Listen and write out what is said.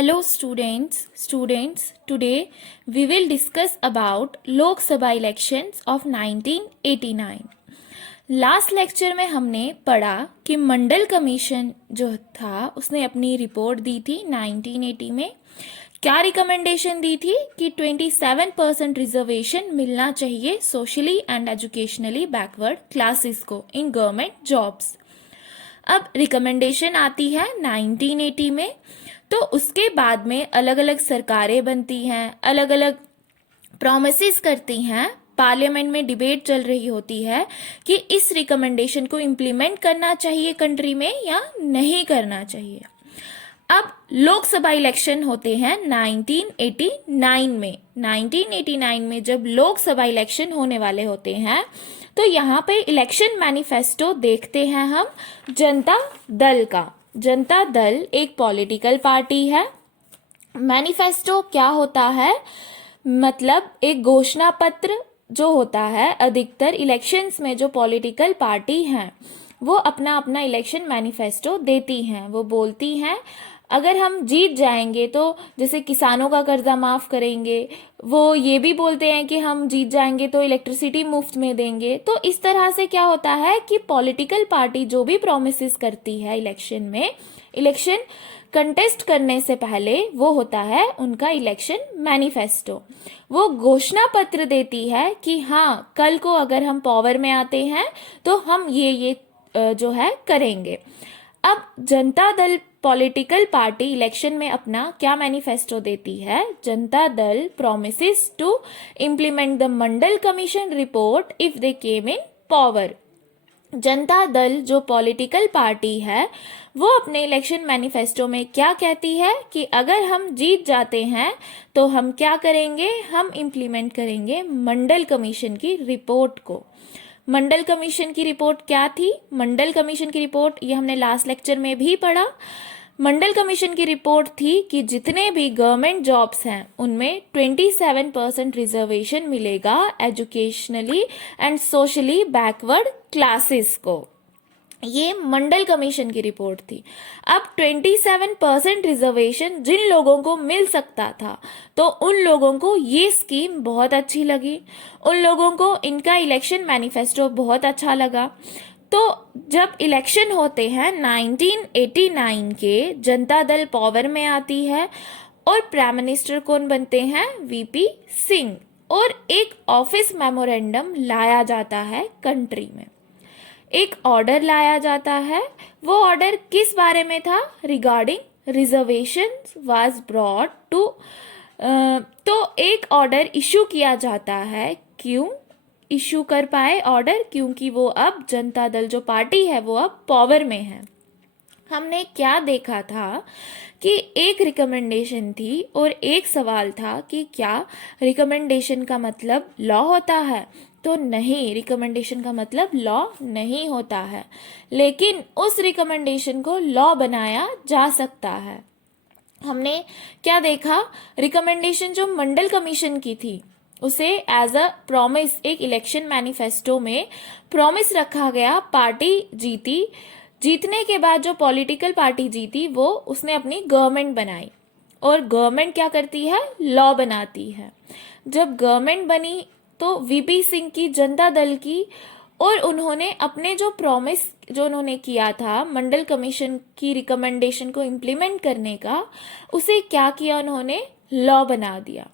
Hello students, today we will discuss about Lok Sabha elections of 1989. Last lecture में हमने पढ़ा कि मंडल commission जो था उसने अपनी रिपोर्ट दी थी 1980 में। क्या रिकमेंडेशन दी थी कि 27% रिजर्वेशन मिलना चाहिए socially and educationally backward classes को इन गवर्नमेंट जॉब्स। अब रिकमेंडेशन आती है 1980 में, तो उसके बाद में अलग अलग सरकारें बनती हैं, अलग अलग प्रॉमिसेस करती हैं, पार्लियामेंट में डिबेट चल रही होती है कि इस रिकमेंडेशन को इम्प्लीमेंट करना चाहिए कंट्री में या नहीं करना चाहिए। अब लोकसभा इलेक्शन होते हैं 1989 में। 1989 में जब लोकसभा इलेक्शन होने वाले होते हैं तो यहाँ पे इलेक्शन मैनिफेस्टो देखते हैं हम जनता दल का। जनता दल एक पॉलिटिकल पार्टी है। मैनिफेस्टो क्या होता है? मतलब एक घोषणा पत्र जो होता है। अधिकतर इलेक्शंस में जो पॉलिटिकल पार्टी हैं वो अपना अपना इलेक्शन मैनिफेस्टो देती हैं। वो बोलती हैं अगर हम जीत जाएंगे तो जैसे किसानों का कर्जा माफ़ करेंगे, वो ये भी बोलते हैं कि हम जीत जाएंगे तो इलेक्ट्रिसिटी मुफ्त में देंगे। तो इस तरह से क्या होता है कि पॉलिटिकल पार्टी जो भी प्रोमिसेस करती है इलेक्शन में, इलेक्शन कंटेस्ट करने से पहले, वो होता है उनका इलेक्शन मैनिफेस्टो। वो घोषणा पत्र देती है कि हाँ, कल को अगर हम पावर में आते हैं तो हम ये जो है करेंगे। अब Janata Dal political party election में अपना क्या मैनिफेस्टो देती है? Janata Dal promises to implement the Mandal commission report if they came in power. Janata Dal जो पॉलिटिकल पार्टी है वो अपने इलेक्शन मैनिफेस्टो में क्या कहती है कि अगर हम जीत जाते हैं तो हम क्या करेंगे? हम इम्प्लीमेंट करेंगे मंडल कमीशन की रिपोर्ट को। मंडल कमीशन की रिपोर्ट क्या थी? मंडल कमीशन की रिपोर्ट ये हमने लास्ट लेक्चर में भी पढ़ा। मंडल कमीशन की रिपोर्ट थी कि जितने भी गवर्नमेंट जॉब्स हैं उनमें 27% रिजर्वेशन मिलेगा educationally and socially backward classes को। ये मंडल कमीशन की रिपोर्ट थी। अब 27% रिजर्वेशन जिन लोगों को मिल सकता था तो उन लोगों को ये स्कीम बहुत अच्छी लगी, उन लोगों को इनका इलेक्शन मैनिफेस्टो बहुत अच्छा लगा। तो जब इलेक्शन होते हैं 1989 के, जनता दल पावर में आती है और प्राइम मिनिस्टर कौन बनते हैं? वीपी सिंह। और एक ऑफिस मेमोरेंडम लाया जाता है कंट्री में, एक ऑर्डर लाया जाता है। वो ऑर्डर किस बारे में था? Regarding reservation was brought to. तो एक ऑर्डर इशू किया जाता है। क्यों इशू कर पाए ऑर्डर? क्योंकि वो अब जनता दल जो पार्टी है वो अब पावर में है। हमने क्या देखा था कि एक रिकमेंडेशन थी और एक सवाल था कि क्या रिकमेंडेशन का मतलब लॉ होता है? तो नहीं, रिकमेंडेशन का मतलब लॉ नहीं होता है, लेकिन उस रिकमेंडेशन को लॉ बनाया जा सकता है। हमने क्या देखा? रिकमेंडेशन जो मंडल कमीशन की थी उसे एज अ प्रॉमिस एक इलेक्शन मैनिफेस्टो में प्रॉमिस रखा गया। पार्टी जीती, जीतने के बाद जो पॉलिटिकल पार्टी जीती वो उसने अपनी गवर्नमेंट बनाई। और गवर्नमेंट क्या करती है? लॉ बनाती है। जब गवर्नमेंट बनी तो वीपी सिंह की, जनता दल की, और उन्होंने अपने जो प्रॉमिस जो उन्होंने किया था मंडल कमीशन की रिकमेंडेशन को इम्प्लीमेंट करने का, उसे क्या किया? उन्होंने लॉ बना दिया।